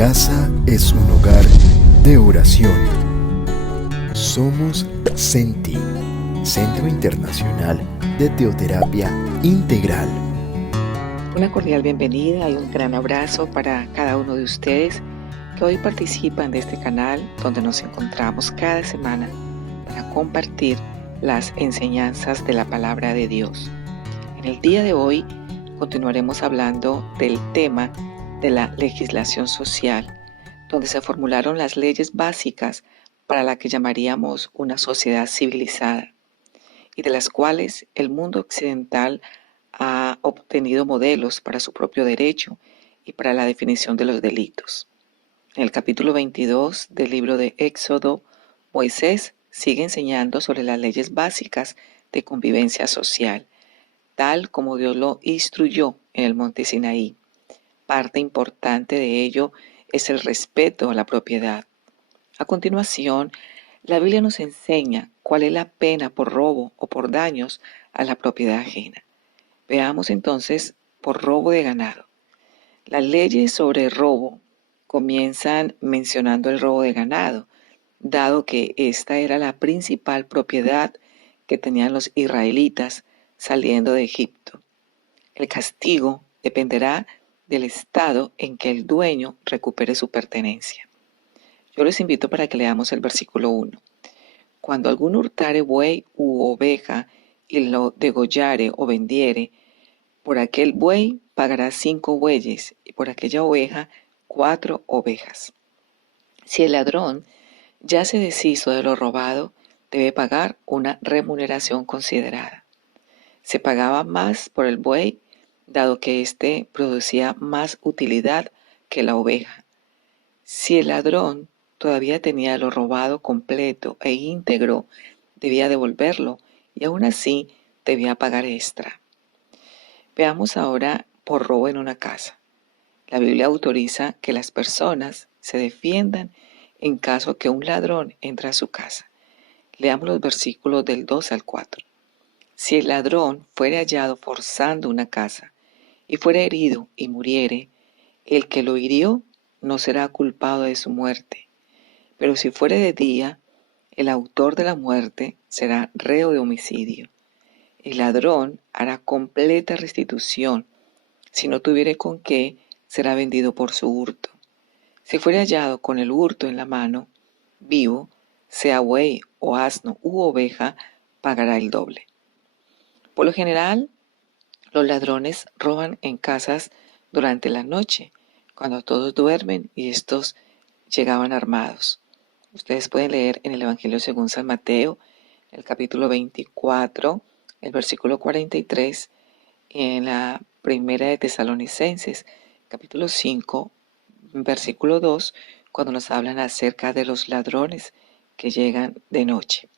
casa es un hogar de oración. Somos CENTI, Centro Internacional de Teoterapia Integral. Una cordial bienvenida y un gran abrazo para cada uno de ustedes que hoy participan de este canal donde nos encontramos cada semana para compartir las enseñanzas de la palabra de Dios. En el día de hoy continuaremos hablando del tema de la legislación social, donde se formularon las leyes básicas para la que llamaríamos una sociedad civilizada y de las cuales el mundo occidental ha obtenido modelos para su propio derecho y para la definición de los delitos. En el capítulo 22 del libro de Éxodo, Moisés sigue enseñando sobre las leyes básicas de convivencia social, tal como Dios lo instruyó en el monte Sinaí. Parte importante de ello es el respeto a la propiedad. A continuación, la Biblia nos enseña cuál es la pena por robo o por daños a la propiedad ajena. Veamos entonces por robo de ganado. Las leyes sobre robo comienzan mencionando el robo de ganado, dado que esta era la principal propiedad que tenían los israelitas saliendo de Egipto. El castigo dependerá del estado en que el dueño recupere su pertenencia. Yo les invito para que leamos el versículo 1. Cuando alguno hurtare buey u oveja y lo degollare o vendiere, por aquel buey pagará 5 bueyes y por aquella oveja 4 ovejas. Si el ladrón ya se deshizo de lo robado, debe pagar una remuneración considerada. Se pagaba más por el buey, dado que éste producía más utilidad que la oveja. Si el ladrón todavía tenía lo robado completo e íntegro, debía devolverlo y aún así debía pagar extra. Veamos ahora por robo en una casa. La Biblia autoriza que las personas se defiendan en caso que un ladrón entre a su casa. Leamos los versículos del 2 al 4. Si el ladrón fuere hallado forzando una casa y fuere herido y muriere, el que lo hirió no será culpado de su muerte. Pero si fuere de día, el autor de la muerte será reo de homicidio. El ladrón hará completa restitución. Si no tuviere con qué, será vendido por su hurto. Si fuere hallado con el hurto en la mano, vivo, sea buey o asno u oveja, pagará el doble. Por lo general, los ladrones roban en casas durante la noche, cuando todos duermen y estos llegaban armados. Ustedes pueden leer en el Evangelio según San Mateo, el capítulo 24, el versículo 43, y en la primera de Tesalonicenses, capítulo 5, versículo 2, cuando nos hablan acerca de los ladrones que llegan de noche.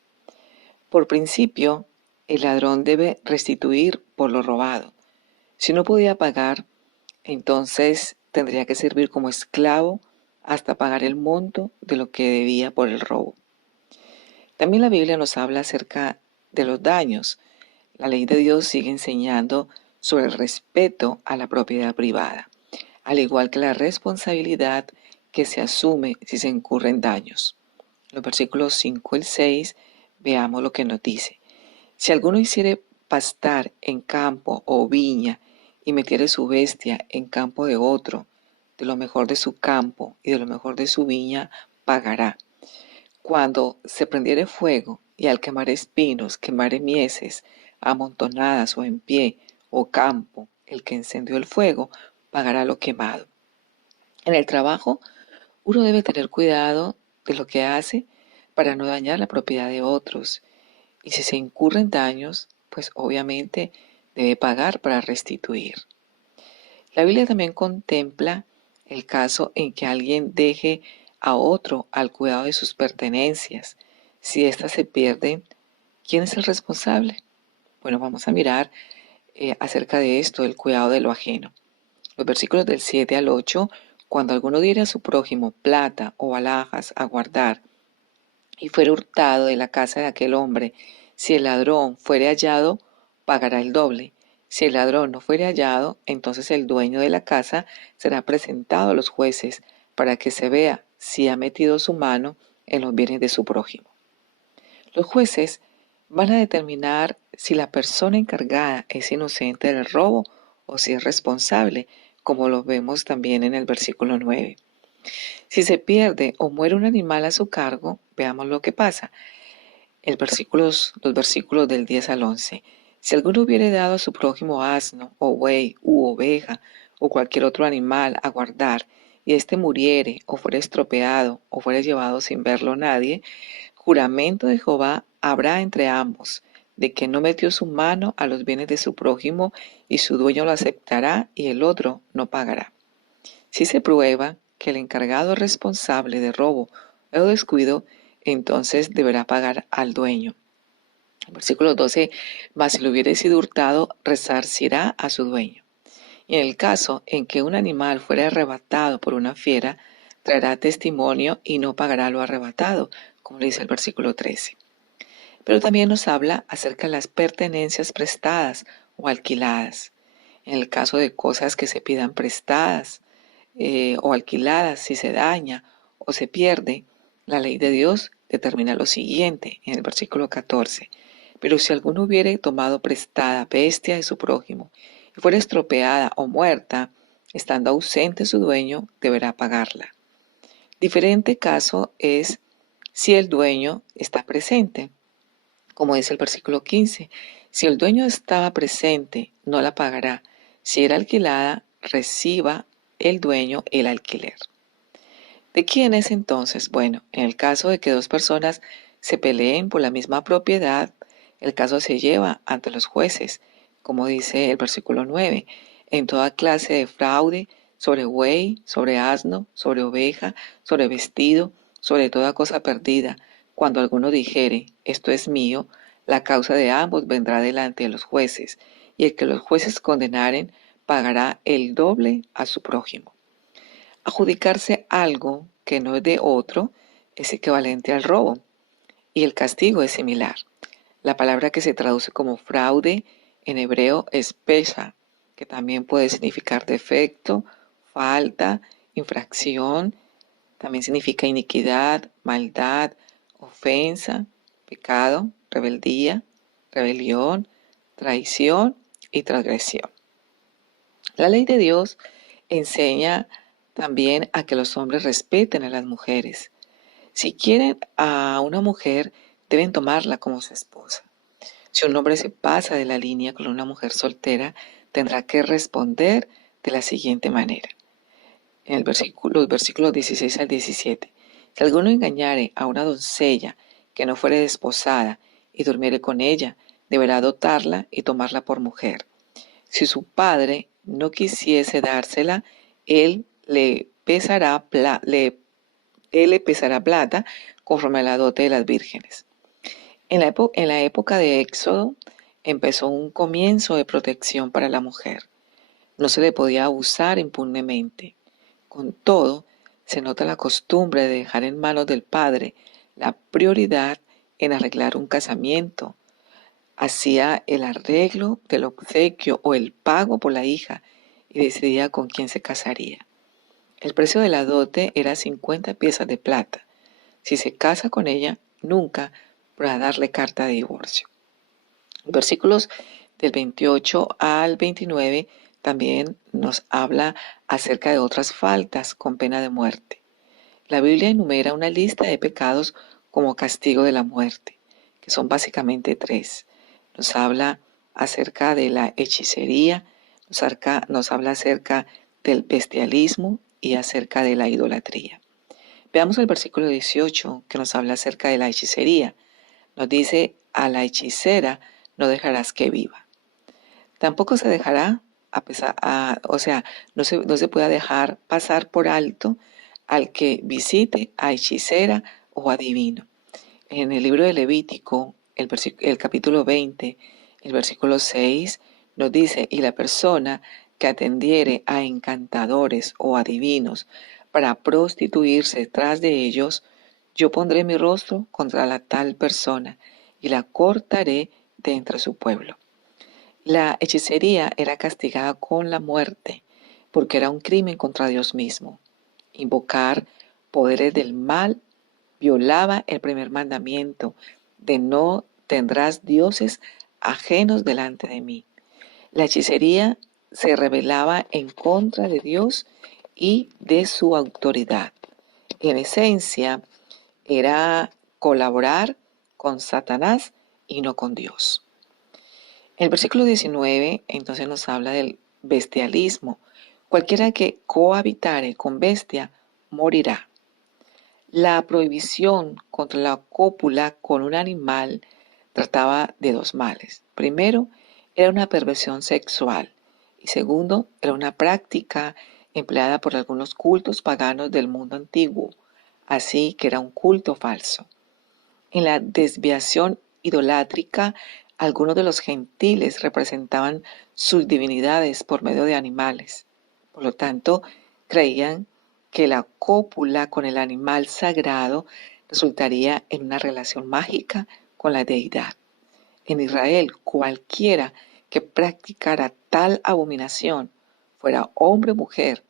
Por principio, el ladrón debe restituir por lo robado. Si no podía pagar, entonces tendría que servir como esclavo hasta pagar el monto de lo que debía por el robo. También la Biblia nos habla acerca de los daños. La ley de Dios sigue enseñando sobre el respeto a la propiedad privada, al igual que la responsabilidad que se asume si se incurren daños. Los versículos 5 y 6, veamos lo que nos dice. Si alguno hiciere pastar en campo o viña y metiere su bestia en campo de otro, de lo mejor de su campo y de lo mejor de su viña pagará. Cuando se prendiere fuego y al quemar espinos quemare mieses amontonadas o en pie o campo, el que encendió el fuego pagará lo quemado. En el trabajo, uno debe tener cuidado de lo que hace para no dañar la propiedad de otros. Y si se incurren daños, pues obviamente debe pagar para restituir. La Biblia también contempla el caso en que alguien deje a otro al cuidado de sus pertenencias. Si éstas se pierden, ¿quién es el responsable? Bueno, vamos a mirar acerca de esto, el cuidado de lo ajeno. Los versículos del 7 al 8, cuando alguno diere a su prójimo plata o alhajas a guardar y fuere hurtado de la casa de aquel hombre, si el ladrón fuere hallado, pagará el doble. Si el ladrón no fuere hallado, entonces el dueño de la casa será presentado a los jueces para que se vea si ha metido su mano en los bienes de su prójimo. Los jueces van a determinar si la persona encargada es inocente del robo o si es responsable, como lo vemos también en el versículo 9. Si se pierde o muere un animal a su cargo, veamos lo que pasa. Los versículos del 10 al 11. Si alguno hubiere dado a su prójimo asno, o buey, u oveja, o cualquier otro animal a guardar, y éste muriere, o fuere estropeado, o fuere llevado sin verlo nadie, juramento de Jehová habrá entre ambos, de que no metió su mano a los bienes de su prójimo, y su dueño lo aceptará, y el otro no pagará. Si se prueba que el encargado es responsable de robo o descuido, entonces deberá pagar al dueño. Versículo 12, mas si lo hubiere sido hurtado, resarcirá a su dueño. Y en el caso en que un animal fuera arrebatado por una fiera, traerá testimonio y no pagará lo arrebatado, como le dice el versículo 13. Pero también nos habla acerca de las pertenencias prestadas o alquiladas. En el caso de cosas que se pidan prestadas o alquiladas, si se daña o se pierde, la ley de Dios determina lo siguiente en el versículo 14. Pero si alguno hubiere tomado prestada bestia de su prójimo y fuera estropeada o muerta, estando ausente su dueño, deberá pagarla. Diferente caso es si el dueño está presente. Como dice el versículo 15, si el dueño estaba presente, no la pagará. Si era alquilada, reciba el dueño el alquiler. ¿De quién es entonces? Bueno, en el caso de que dos personas se peleen por la misma propiedad, el caso se lleva ante los jueces, como dice el versículo 9, en toda clase de fraude, sobre buey, sobre asno, sobre oveja, sobre vestido, sobre toda cosa perdida. Cuando alguno dijere, esto es mío, la causa de ambos vendrá delante de los jueces, y el que los jueces condenaren pagará el doble a su prójimo. Adjudicarse algo que no es de otro es equivalente al robo, y el castigo es similar. La palabra que se traduce como fraude en hebreo es pesha, que también puede significar defecto, falta, infracción, también significa iniquidad, maldad, ofensa, pecado, rebeldía, rebelión, traición y transgresión. La ley de Dios enseña también a que los hombres respeten a las mujeres. Si quieren a una mujer, deben tomarla como su esposa. Si un hombre se pasa de la línea con una mujer soltera, tendrá que responder de la siguiente manera. En los versículos 16 al 17. Si alguno engañare a una doncella que no fuere desposada y durmiere con ella, deberá dotarla y tomarla por mujer. Si su padre no quisiese dársela, él le pesará plata conforme a la dote de las vírgenes. En la época de Éxodo empezó un comienzo de protección para la mujer. No se le podía abusar impunemente. Con todo, se nota la costumbre de dejar en manos del padre la prioridad en arreglar un casamiento. Hacía el arreglo del obsequio o el pago por la hija y decidía con quién se casaría. El precio de la dote era 50 piezas de plata. Si se casa con ella, nunca podrá darle carta de divorcio. Versículos del 28 al 29 también nos habla acerca de otras faltas con pena de muerte. La Biblia enumera una lista de pecados como castigo de la muerte, que son básicamente 3. Nos habla acerca de la hechicería, nos habla acerca del bestialismo y acerca de la idolatría. Veamos el versículo 18 que nos habla acerca de la hechicería. Nos dice, a la hechicera no dejarás que viva. Tampoco se dejará, no se puede dejar pasar por alto al que visite a hechicera o adivino. En el libro de Levítico, el capítulo 20, el versículo 6, nos dice, y la persona que atendiere a encantadores o adivinos para prostituirse tras de ellos, yo pondré mi rostro contra la tal persona y la cortaré de entre su pueblo. La hechicería era castigada con la muerte porque era un crimen contra Dios mismo. invocar poderes del mal, violaba el primer mandamiento de no tendrás dioses ajenos delante de mí. La hechicería se rebelaba en contra de Dios y de su autoridad. En esencia, era colaborar con Satanás y no con Dios. El versículo 19 entonces nos habla del bestialismo. Cualquiera que cohabitare con bestia morirá. La prohibición contra la cópula con un animal trataba de dos males. Primero, era una perversión sexual y segundo, era una práctica empleada por algunos cultos paganos del mundo antiguo, así que era un culto falso. En la desviación idolátrica, algunos de los gentiles representaban sus divinidades por medio de animales. Por lo tanto, creían que la cópula con el animal sagrado resultaría en una relación mágica con la deidad. En Israel, cualquiera que practicara tal abominación, fuera hombre o mujer,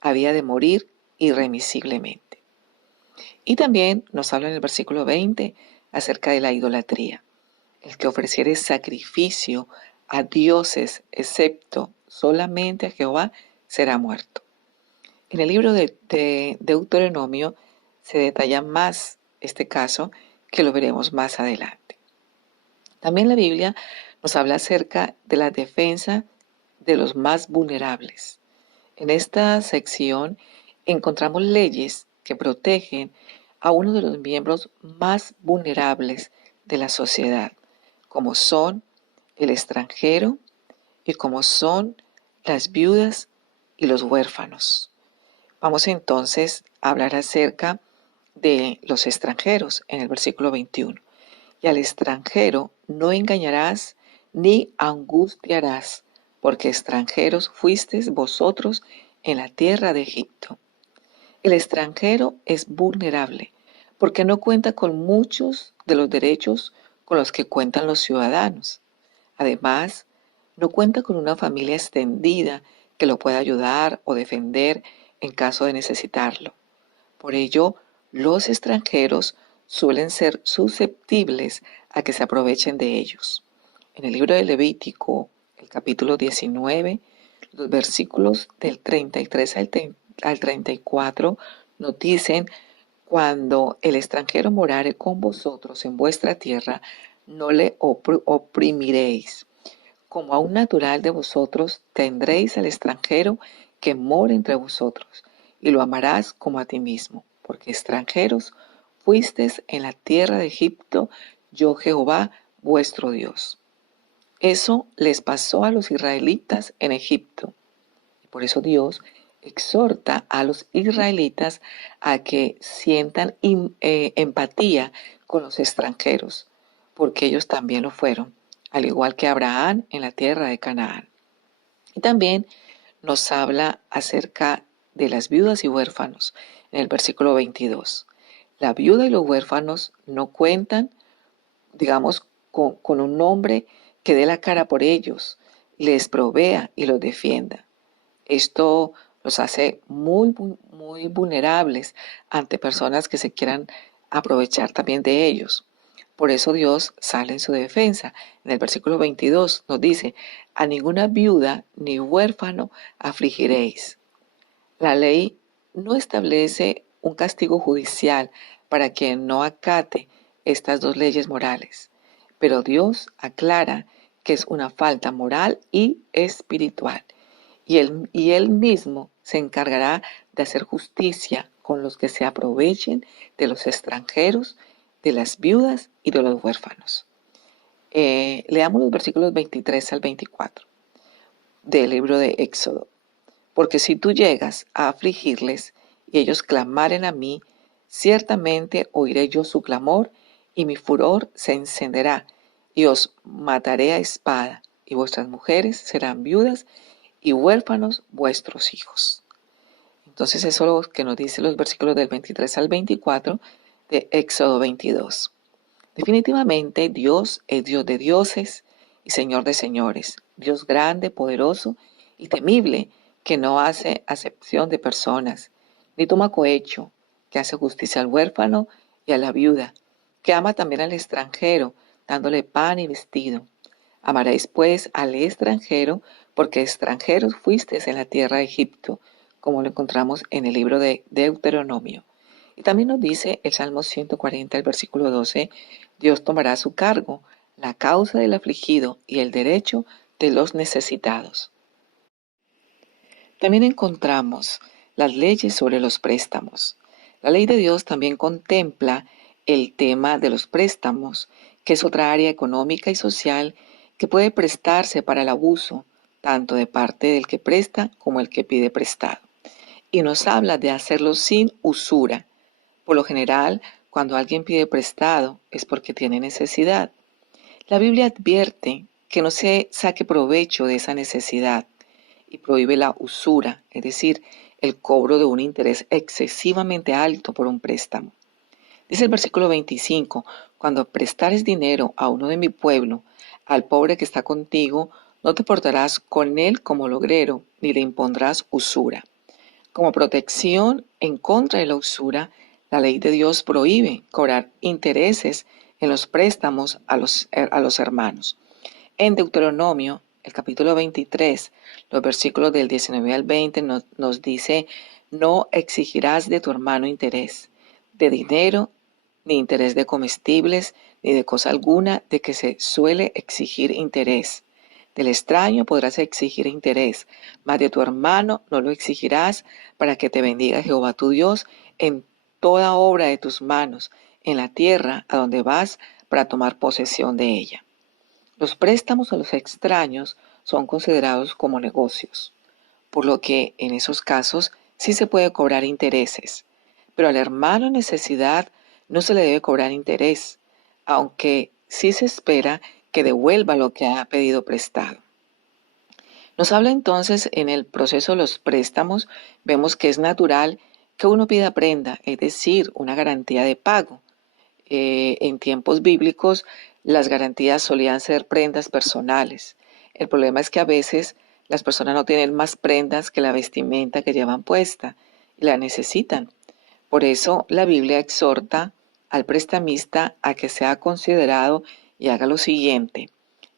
había de morir irremisiblemente. Y también nos habla en el versículo 20 acerca de la idolatría. El que ofreciere sacrificio a dioses, solamente a Jehová, será muerto. En el libro de Deuteronomio se detalla más este caso, que lo veremos más adelante. También la Biblia nos habla acerca de la defensa de los más vulnerables. En esta sección encontramos leyes que protegen a uno de los miembros más vulnerables de la sociedad, como son el extranjero y como son las viudas y los huérfanos. Vamos entonces a hablar acerca de los extranjeros en el versículo 21. Y al extranjero no engañarás ni angustiarás, porque extranjeros fuisteis vosotros en la tierra de Egipto. El extranjero es vulnerable porque no cuenta con muchos de los derechos con los que cuentan los ciudadanos. Además, no cuenta con una familia extendida que lo pueda ayudar o defender en caso de necesitarlo. Por ello, los extranjeros suelen ser susceptibles a que se aprovechen de ellos. En el libro de Levítico, el capítulo 19, los versículos del 33 al 34 nos dicen: cuando el extranjero morare con vosotros en vuestra tierra, no le oprimiréis. Como a un natural de vosotros tendréis al extranjero que mora entre vosotros, y lo amarás como a ti mismo, porque extranjeros fuisteis en la tierra de Egipto, yo Jehová vuestro Dios. Eso les pasó a los israelitas en Egipto. Y por eso Dios exhorta a los israelitas a que sientan empatía con los extranjeros, porque ellos también lo fueron, al igual que Abraham en la tierra de Canaán. Y también nos habla acerca de las viudas y huérfanos en el versículo 22. La viuda y los huérfanos no cuentan, digamos, con un hombre que dé la cara por ellos, les provea y los defienda. Esto los hace muy vulnerables ante personas que se quieran aprovechar también de ellos. Por eso Dios sale en su defensa. En el versículo 22 nos dice: a ninguna viuda ni huérfano afligiréis. La ley no establece un castigo judicial para quien no acate estas dos leyes morales, pero Dios aclara que es una falta moral y espiritual, y él mismo se encargará de hacer justicia con los que se aprovechen de los extranjeros, de las viudas y de los huérfanos. Leamos los versículos 23 al 24 del libro de Éxodo. Porque si tú llegas a afligirles y ellos clamaren a mí, ciertamente oiré yo su clamor y mi furor se encenderá y os mataré a espada, y vuestras mujeres serán viudas y huérfanos vuestros hijos. Entonces eso es lo que nos dice los versículos del 23 al 24 de Éxodo 22. Definitivamente Dios es Dios de dioses y Señor de señores, Dios grande, poderoso y temible, que no hace acepción de personas, ni toma cohecho, que hace justicia al huérfano y a la viuda, que ama también al extranjero, dándole pan y vestido. Amaréis pues al extranjero, porque extranjeros fuisteis en la tierra de Egipto, como lo encontramos en el libro de Deuteronomio. Y también nos dice el Salmo 140, el versículo 12, Dios tomará a su cargo la causa del afligido y el derecho de los necesitados. También encontramos las leyes sobre los préstamos. La ley de Dios también contempla el tema de los préstamos, que es otra área económica y social que puede prestarse para el abuso, tanto de parte del que presta como el que pide prestado. Y nos habla de hacerlo sin usura. Por lo general, cuando alguien pide prestado es porque tiene necesidad. La Biblia advierte que no se saque provecho de esa necesidad y prohíbe la usura, es decir, el cobro de un interés excesivamente alto por un préstamo. Dice el versículo 25, cuando prestares dinero a uno de mi pueblo, al pobre que está contigo, no te portarás con él como logrero, ni le impondrás usura. Como protección en contra de la usura, la ley de Dios prohíbe cobrar intereses en los préstamos a los hermanos. En Deuteronomio, el capítulo 23, los versículos del 19 al 20 nos dice, no exigirás de tu hermano interés de dinero, ni interés de comestibles, ni de cosa alguna de que se suele exigir interés. Del extraño podrás exigir interés, mas de tu hermano no lo exigirás, para que te bendiga Jehová tu Dios en toda obra de tus manos, en la tierra a donde vas para tomar posesión de ella. Los préstamos a los extraños son considerados como negocios, por lo que en esos casos sí se puede cobrar intereses, pero al hermano en necesidad no se le debe cobrar interés, aunque sí se espera que devuelva lo que ha pedido prestado. Nos habla entonces en el proceso de los préstamos, vemos que es natural que uno pida prenda, es decir, una garantía de pago. En tiempos bíblicos las garantías solían ser prendas personales. El problema es que a veces las personas no tienen más prendas que la vestimenta que llevan puesta y la necesitan. Por eso la Biblia exhorta al prestamista a que sea considerado y haga lo siguiente.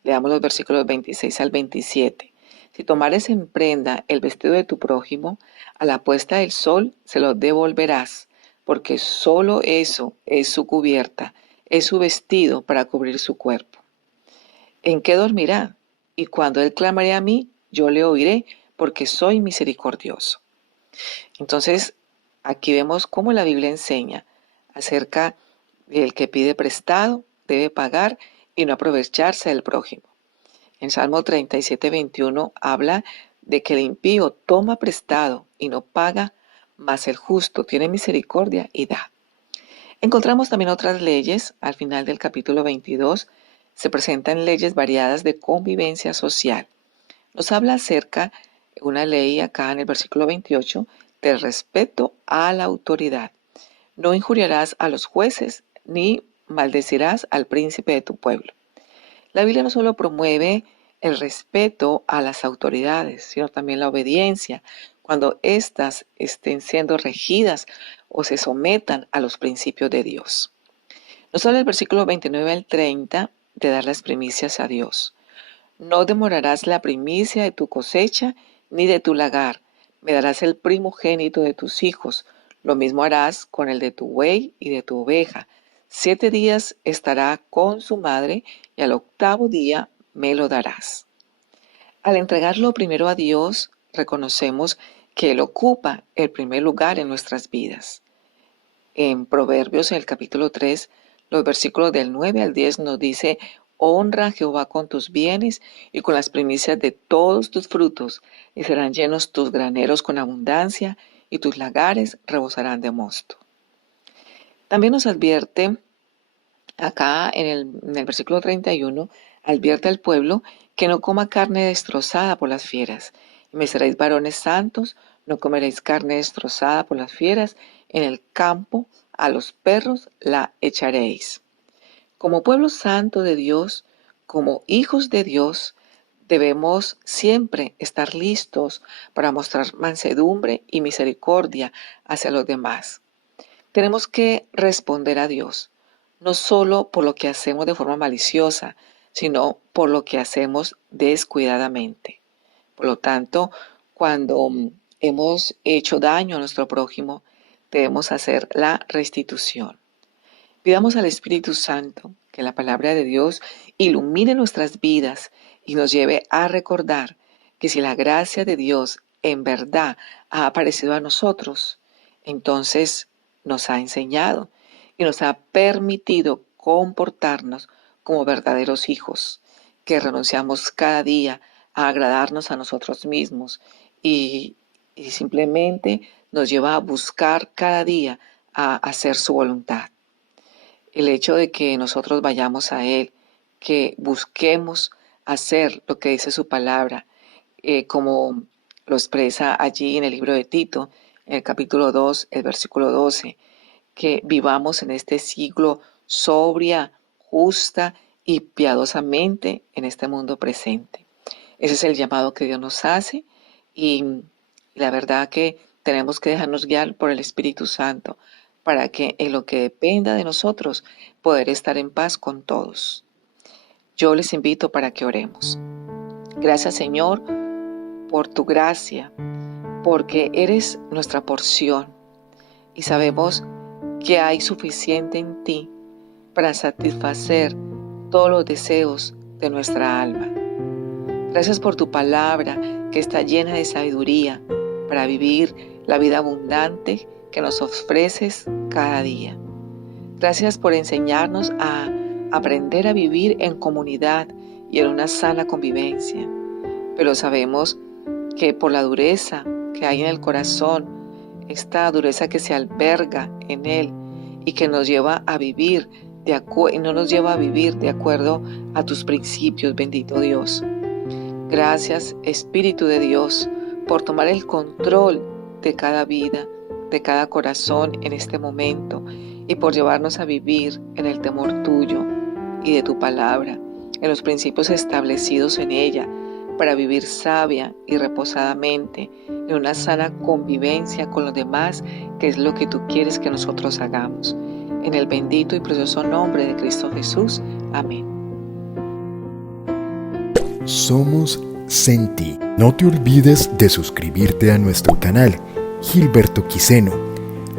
Leamos los versículos 26 al 27. Si tomares en prenda el vestido de tu prójimo, a la puesta del sol se lo devolverás, porque solo eso es su cubierta, es su vestido para cubrir su cuerpo. ¿En qué dormirá? Y cuando él clamaré a mí, yo le oiré, porque soy misericordioso. Entonces, aquí vemos cómo la Biblia enseña acerca del que pide prestado, debe pagar y no aprovecharse del prójimo. En Salmo 37, 21 habla de que el impío toma prestado y no paga, mas el justo tiene misericordia y da. Encontramos también otras leyes. Al final del capítulo 22 se presentan leyes variadas de convivencia social. Nos habla acerca de una ley acá en el versículo 28 del respeto a la autoridad. No injuriarás a los jueces ni maldecirás al príncipe de tu pueblo. La Biblia no solo promueve el respeto a las autoridades, sino también la obediencia cuando éstas estén siendo regidas o se sometan a los principios de Dios. Nos habla el versículo 29 al 30 de dar las primicias a Dios. No demorarás la primicia de tu cosecha ni de tu lagar. Me darás el primogénito de tus hijos. Lo mismo harás con el de tu buey y de tu oveja. 7 días estará con su madre y al 8º día me lo darás. Al entregarlo primero a Dios, reconocemos que Él ocupa el primer lugar en nuestras vidas. En Proverbios, en el capítulo 3, los versículos del 9 al 10 nos dice, honra a Jehová con tus bienes y con las primicias de todos tus frutos, y serán llenos tus graneros con abundancia, y tus lagares rebosarán de mosto. También nos advierte acá en el versículo 31, advierte al pueblo que no coma carne destrozada por las fieras. Y me seréis varones santos, no comeréis carne destrozada por las fieras, en el campo a los perros la echaréis. Como pueblo santo de Dios, como hijos de Dios, Debemos siempre estar listos para mostrar mansedumbre y misericordia hacia los demás. Tenemos que responder a Dios, no solo por lo que hacemos de forma maliciosa, sino por lo que hacemos descuidadamente. Por lo tanto, cuando hemos hecho daño a nuestro prójimo, debemos hacer la restitución. Pidamos al Espíritu Santo que la palabra de Dios ilumine nuestras vidas y nos lleve a recordar que si la gracia de Dios en verdad ha aparecido a nosotros, entonces nos ha enseñado y nos ha permitido comportarnos como verdaderos hijos, que renunciamos cada día a agradarnos a nosotros mismos y simplemente nos lleva a buscar cada día a hacer su voluntad. El hecho de que nosotros vayamos a Él, que busquemos hacer lo que dice su palabra, como lo expresa allí en el libro de Tito, en el capítulo 2, el versículo 12, que vivamos en este siglo sobria, justa y piadosamente en este mundo presente. Ese es el llamado que Dios nos hace y la verdad que tenemos que dejarnos guiar por el Espíritu Santo para que en lo que dependa de nosotros poder estar en paz con todos. Yo les invito para que oremos. Gracias, Señor, por tu gracia, porque eres nuestra porción y sabemos que hay suficiente en ti para satisfacer todos los deseos de nuestra alma. Gracias por tu palabra que está llena de sabiduría para vivir la vida abundante que nos ofreces cada día. Gracias por enseñarnos a aprender a vivir en comunidad y en una sana convivencia. Pero sabemos que por la dureza que hay en el corazón, esta dureza que se alberga en él y que nos lleva a vivir no nos lleva a vivir de acuerdo a tus principios, bendito Dios. Gracias, Espíritu de Dios, por tomar el control de cada vida, de cada corazón en este momento y por llevarnos a vivir en el temor tuyo y de tu palabra, en los principios establecidos en ella, para vivir sabia y reposadamente en una sana convivencia con los demás, que es lo que tú quieres que nosotros hagamos. En el bendito y precioso nombre de Cristo Jesús. Amén. Somos Senti. No te olvides de suscribirte a nuestro canal Gilberto Quiseno,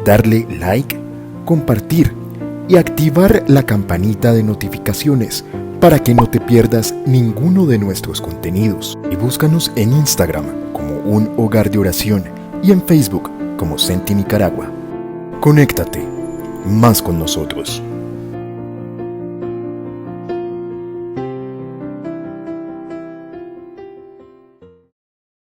darle like, compartir y activar la campanita de notificaciones para que no te pierdas ninguno de nuestros contenidos. Y búscanos en Instagram como Un Hogar de Oración y en Facebook como Senti Nicaragua. Conéctate más con nosotros.